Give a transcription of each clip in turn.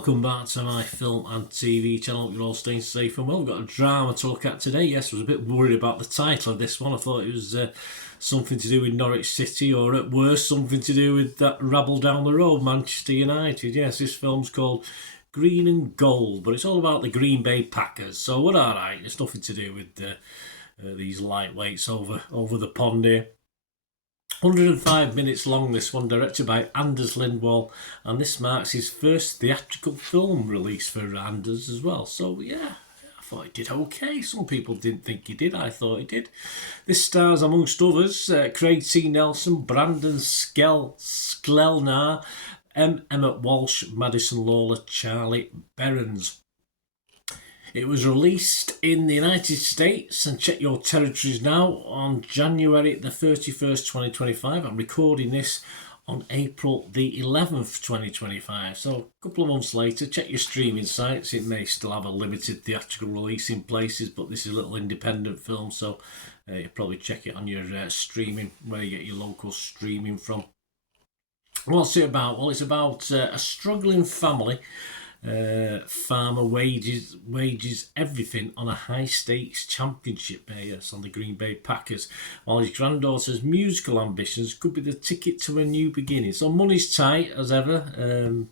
welcome back to my film and TV channel. Hope you're all staying safe and well. We've got a drama to look at today. Yes, I was a bit worried about the title of this one. I thought it was something to do with Norwich City, or at worst something to do with that rabble down the road, Manchester United. Yes, this film's called Green and Gold, but it's all about the Green Bay Packers. So we're all right. It's nothing to do with these lightweights over the pond here. 105 minutes long, this one, directed by Anders Lindwall, and this marks his first theatrical film release for Anders as well. So yeah, I thought he did okay. Some people didn't think he did. I thought he did. This stars, amongst others, Craig T. Nelson, Brandon Sklelnar, Emmett Walsh, Madison Lawler, Charlie Berens. It was released in the United States, and check your territories now, on January the 31st, 2025. I'm recording this on April the 11th, 2025. So a couple of months later, check your streaming sites. It may still have a limited theatrical release in places, but this is a little independent film, so you'll probably check it on your streaming, where you get your local streaming from. What's it about? Well, it's about a struggling family. Farmer wages everything on a high stakes championship, yes, on the Green Bay Packers, while his granddaughter's musical ambitions could be the ticket to a new beginning. So money's tight as ever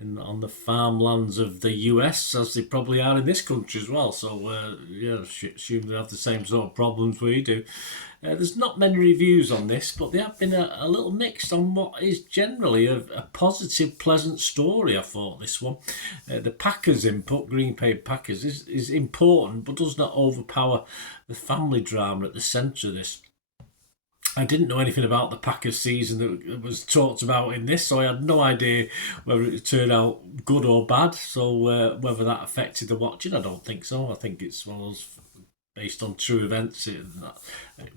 on the farmlands of the US, as they probably are in this country as well. So yeah, assume they have the same sort of problems we do. There's not many reviews on this, but they have been a little mixed on what is generally a positive, pleasant story. I thought this one. The Packers input, Green Bay Packers, is important, but does not overpower the family drama at the centre of this. I didn't know anything about the Packers season that was talked about in this, so I had no idea whether it turned out good or bad. So whether that affected the watching, I don't think so. I think it's one of those based on true events,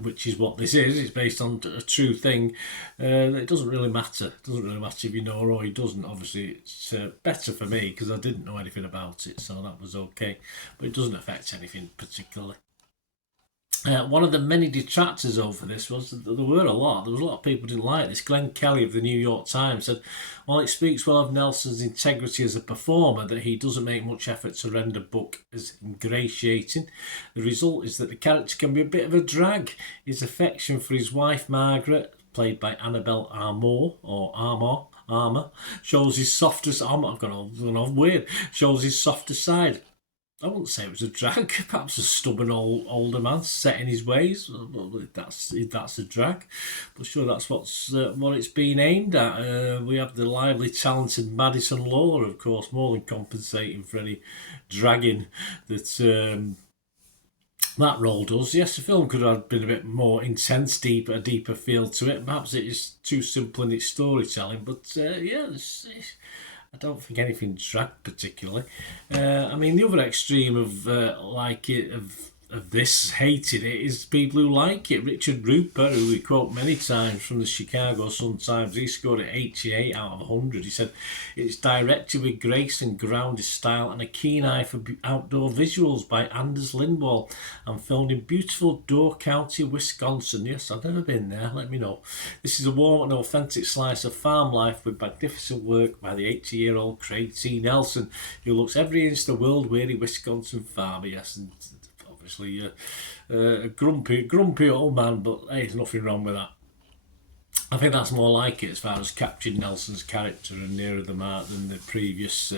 which is what this is. It's based on a true thing. It doesn't really matter. It doesn't really matter if you know or he doesn't. Obviously, it's better for me because I didn't know anything about it, so that was okay. But it doesn't affect anything particularly. One of the many detractors over this was that there was a lot of people who didn't like this. Glenn Kelly of the New York Times said, while it speaks well of Nelson's integrity as a performer that he doesn't make much effort to render Buck as ingratiating, the result is that the character can be a bit of a drag. His affection for his wife Margaret, played by Annabelle Armour, shows his softest shows his softer side. I wouldn't say it was a drag, perhaps a stubborn older man set in his ways. That's a drag, but sure, that's what it's being aimed at. We have the lively, talented Madison Lawler, of course, more than compensating for any dragging that that role does. Yes, the film could have been a bit more intense, a deeper feel to it. Perhaps it is too simple in its storytelling, but yeah, I don't think anything dragged particularly. I mean, the other extreme of this, hated it, is people who like it. Richard Rupert, who we quote many times from the Chicago Sun-Times, he scored it 88 out of 100. He said, it's directed with grace and grounded style and a keen eye for outdoor visuals by Anders Lindwall, and filmed in beautiful Door County, Wisconsin. Yes, I've never been there, let me know. This is a warm and authentic slice of farm life with magnificent work by the 80-year-old Craig T. Nelson, who looks every inch the world-weary Wisconsin farmer. Yes, and obviously a grumpy old man, but hey, there's nothing wrong with that. I think that's more like it as far as capturing Nelson's character and nearer the mark than the previous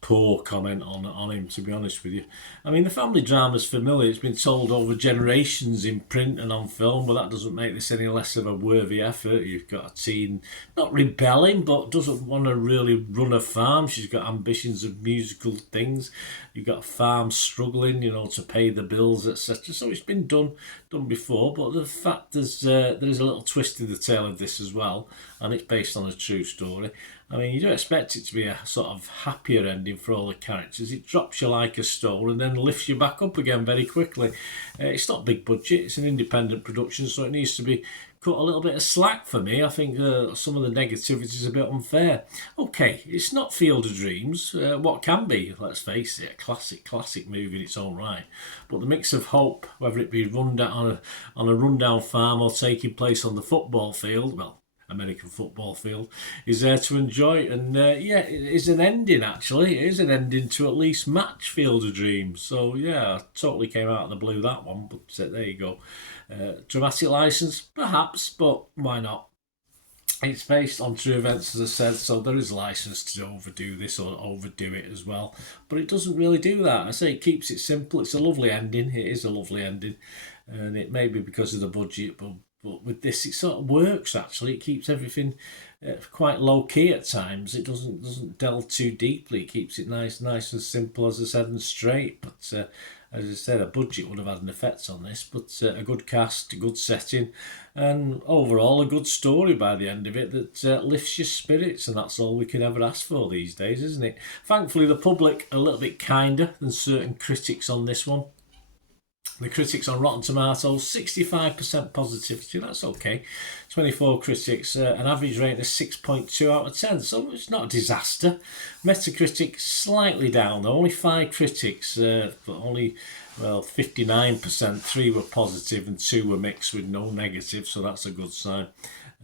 poor comment on him, to be honest with you. I mean, the family drama's familiar. It's been told over generations in print and on film, but that doesn't make this any less of a worthy effort. You've got a teen not rebelling, but doesn't want to really run a farm. She's got ambitions of musical things. You've got a farm struggling, to pay the bills, etc. So it's been done before, but the fact there is a little twist in the tale of this as well, and it's based on a true story. I mean, you don't expect it to be a sort of happier ending for all the characters. It drops you like a stone and then lifts you back up again very quickly. It's not big budget, it's an independent production, so it needs to be cut a little bit of slack for me. I think some of the negativity is a bit unfair. Okay, it's not Field of Dreams. What can be, let's face it, a classic movie in its own right. But the mix of hope, whether it be run down on a rundown farm or taking place on the football field, well, American football field, is there to enjoy. And yeah, it is an ending, actually. It is an ending to at least match Field of Dreams. So yeah, totally came out of the blue, that one. But there you go. Dramatic license, perhaps, but why not? It's based on true events, as I said, so there is license to overdo this or overdo it as well. But it doesn't really do that. I say it keeps it simple. It's a lovely ending. It is a lovely ending. And it may be because of the budget, but with this, it sort of works, actually. It keeps everything quite low-key at times. It doesn't delve too deeply. It keeps it nice and simple, as I said, and straight. But as I said, a budget would have had an effect on this, but a good cast, a good setting, and overall a good story by the end of it that lifts your spirits, and that's all we can ever ask for these days, isn't it? Thankfully, the public are a little bit kinder than certain critics on this one. The critics on Rotten Tomatoes, 65% positivity, that's okay. 24 critics, an average rating of 6.2 out of 10, so it's not a disaster. Metacritic, slightly down though, only 5 critics, but only, 59%, 3 were positive and 2 were mixed with no negative, so that's a good sign.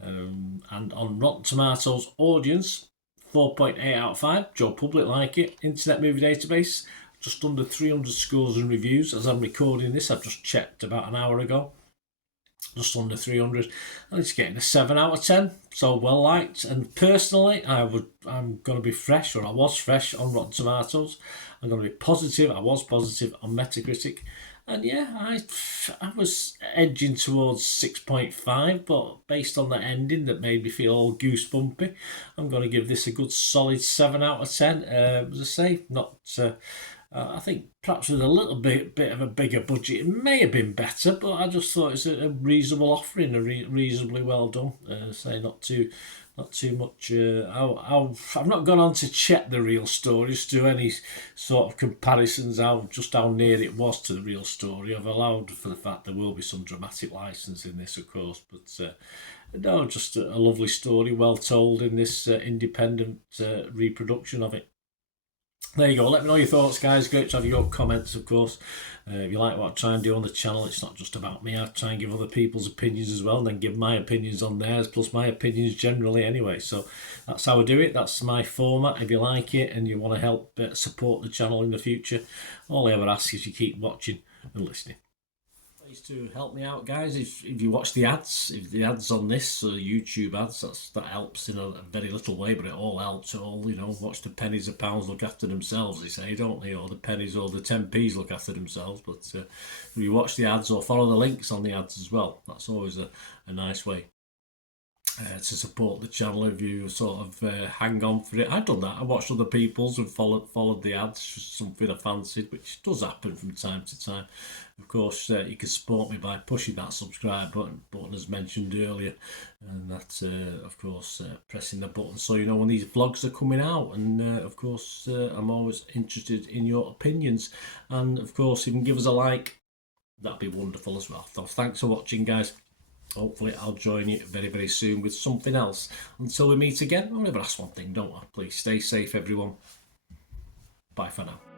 And on Rotten Tomatoes audience, 4.8 out of 5, Joe Public like it. Internet Movie Database, just under 300 scores and reviews. As I'm recording this, I've just checked about an hour ago. Just under 300, and it's getting a 7 out of 10, so well liked. And personally, I'm going to be fresh, or I was fresh on Rotten Tomatoes. I'm going to be positive. I was positive on Metacritic, and yeah, I was edging towards 6.5, but based on the ending that made me feel all goosebumpy, I'm going to give this a good solid 7 out of 10. As I say, not. I think perhaps with a little bit of a bigger budget, it may have been better, but I just thought it's a reasonable offering, reasonably well done. Say not too much. I've not gone on to check the real stories to any sort of comparisons. How near it was to the real story. I've allowed for the fact there will be some dramatic license in this, of course, but no, just a lovely story, well told in this independent reproduction of it. There you go. Let me know your thoughts, guys. Great to have your comments, of course. If you like what I try and do on the channel, it's not just about me. I try and give other people's opinions as well, and then give my opinions on theirs, plus my opinions generally anyway. So that's how I do it. That's my format. If you like it and you want to help support the channel in the future, all I ever ask is you keep watching and listening. To help me out, guys, if you watch the ads, if the ads on this YouTube ads, that helps in a very little way, but it all helps. It all, watch the pennies and pounds look after themselves, they say, don't they? Or the pennies or the 10p's look after themselves. But if you watch the ads or follow the links on the ads as well, that's always a nice way to support the channel. If you sort of hang on for it, I've done that. I watched other people's and followed the ads, just something I fancied, which does happen from time to time. Of course, you can support me by pushing that subscribe button as mentioned earlier, and that, of course, pressing the button so you know when these vlogs are coming out. And of course, I'm always interested in your opinions, and of course, if you can give us a like, that'd be wonderful as well. So thanks for watching, guys. Hopefully I'll join you very, very soon with something else. Until we meet again, I'll never ask one thing, don't I? Please stay safe, everyone. Bye for now.